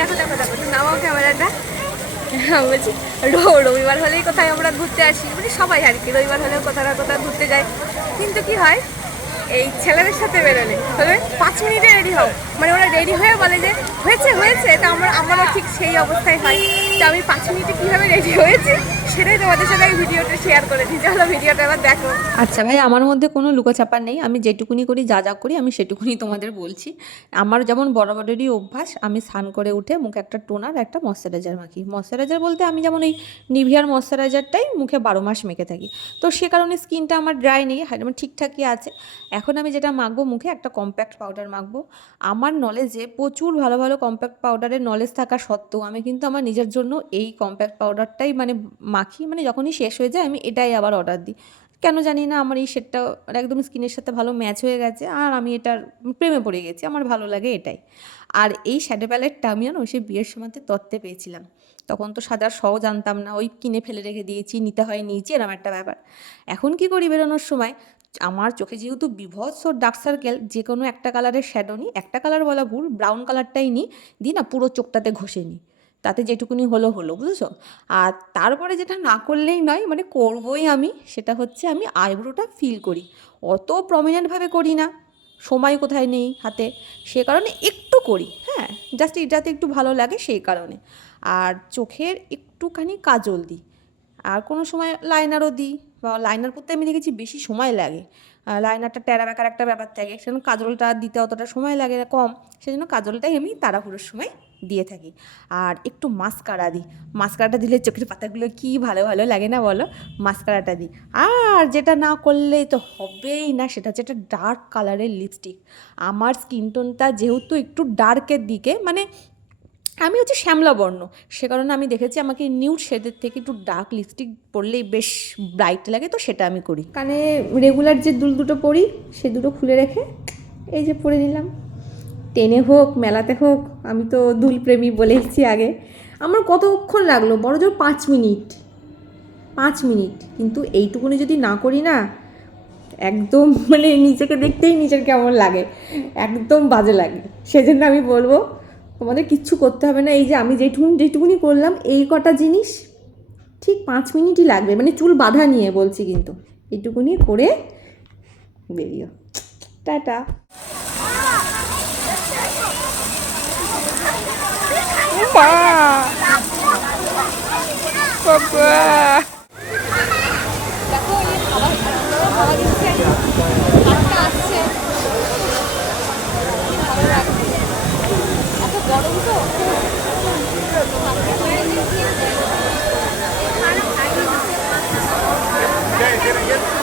দেখো দেখো ক্যামেরাটা। হ্যাঁ, বলছি রবিবার হলেই কোথায় আমরা ঘুরতে আসি? মানে সবাই আর কি রবিবার হলেও কোথাও না কোথাও ঘুরতে যাই কিন্তু কি হয় এই ছেলেদের সাথে বেরোলে তবে পাঁচ মিনিটে রেডি হও। মানে ওরা রেডি হয়ে বলে যে হয়েছে হয়েছে তা আমরা আমারও ঠিক সেই অবস্থায় হয়। তো আমি পাঁচ মিনিটে কীভাবে রেডি হয়েছি সেটাই তোমাদের সাথে আমি ভিডিওটা শেয়ার করেছি। চলো ভিডিওটা এবার দেখো। আচ্ছা ভাই, আমার মধ্যে কোনো লুকোচাপা নেই। আমি যেটুকুনি করি, যা যা করি, আমি সেটুকুনি তোমাদের বলছি। আমার যেমন বরাবরেরই অভ্যাস, আমি স্নান করে উঠে মুখে একটা টোনার একটা ময়শ্চারাইজার মাখি। ময়শ্চারাইজার বলতে আমি যেমন এই নিভিয়ার ময়শ্চারাইজারটাই মুখে বারো মাস মেখে থাকি। তো সে কারণে স্কিনটা আমার ড্রাই নেই আমার ঠিকঠাকই আছে। এখন আমি যেটা মাখবো মুখে, একটা কম্প্যাক্ট পাউডার মাখবো। আমার নলেজে প্রচুর ভালো ভালো কম্প্যাক্ট পাউডারের নলেজ থাকা সত্ত্বেও, আমি কিন্তু আমার নিজের জন্য এই কম্প্যাক্ট পাউডারটাই মানে মাখি মানে যখনই শেষ হয়ে যায়, আমি এটাই আবার অর্ডার দিই। কেন জানি না, আমার এই শেডটা একদম স্কিনের সাথে ভালো ম্যাচ হয়ে গেছে, আর আমি এটার প্রেমে পড়ে গেছি, আমার ভালো লাগে এটাই। আর এই শ্যাডো প্যালেটটা আমি না সে বিয়ের সময়তে তত্ত্বে পেয়েছিলাম। তখন তো সাদার সহ জানতাম না, ওই কিনে ফেলে রেখে দিয়েছি, নিতে হয় নিয়েছি এরকম একটা ব্যাপার। এখন কি করি বেরোনোর সময়? আমার চোখে যেহেতু বিভৎস ডার্ক সার্কেল যে কোনো একটা কালারের শ্যাডো নিই একটা কালার বলা ভুল ব্রাউন কালারটাই নিই দিই না পুরো চোখটাতে ঘষে নিই তাতে যেটুকুনি হলো হলো, বুঝেছ? আর তারপরে যেটা না করলেই নয় মানে করবই আমি, সেটা হচ্ছে আমি আইব্রোটা ফিল করি। অত প্রমিনেন্টভাবে করি না, সময় কোথায় নেই হাতে, সে কারণে একটু করি হ্যাঁ জাস্ট এটাতে একটু ভালো লাগে সেই কারণে। আর চোখের একটুখানি কাজল দিই, আর কোনো সময় লাইনারও দিই, বা লাইনার করতে আমি দেখেছি বেশি সময় লাগে। লাইনারটা টেরা বেকার একটা ব্যাপার থাকে, সেজন্য কাজলটা দিতে অতটা সময় লাগে কম, সেজন্য কাজলটাই আমি তাড়াহুড়োর সময় দিয়ে থাকি। আর একটু মাস্কারা দিই। মাস্কারাটা দিলে চোখের পাতাগুলো কি ভালো ভালো লাগে না বলো? মাস্কারাটা দিই। আর যেটা না করলে তো হবেই না, সেটা হচ্ছে একটা ডার্ক কালারের লিপস্টিক আমার স্কিন টোনটা যেহেতু একটু ডার্কের দিকে মানে আমি হচ্ছে শ্যামলা বর্ণ। সে কারণে আমি দেখেছি আমাকে নিউড শেডের থেকে একটু ডার্ক লিপস্টিক পরলেই বেশ ব্রাইট লাগে, তো সেটা আমি করি। কানে রেগুলার যে দুল দুটো পরি, সে দুটো খুলে রেখে এই যে পরে নিলাম। টেনে হোক, মেলাতে হোক, আমি তো দুল প্রেমী বলে এসেছি আগে। আমার কতক্ষণ লাগল? বড় জোর পাঁচ মিনিট। পাঁচ মিনিট। কিন্তু এইটুকুনি যদি না করি না, একদম মানে নিজেকে দেখতেই নিজের কেমন লাগে। একদম বাজে লাগে। সেজন্য আমি বলব, তোমাদের কিচ্ছু করতে হবে না। এই যে আমি যেটুকুনি যেটুকুনি করলাম, এই কটা জিনিস ঠিক পাঁচ মিনিটই লাগবে। মানে চুল বাঁধা নিয়ে বলছি কিন্তু। এইটুকুনি করে বেরিও। টাটা। বাবা Get it, get it.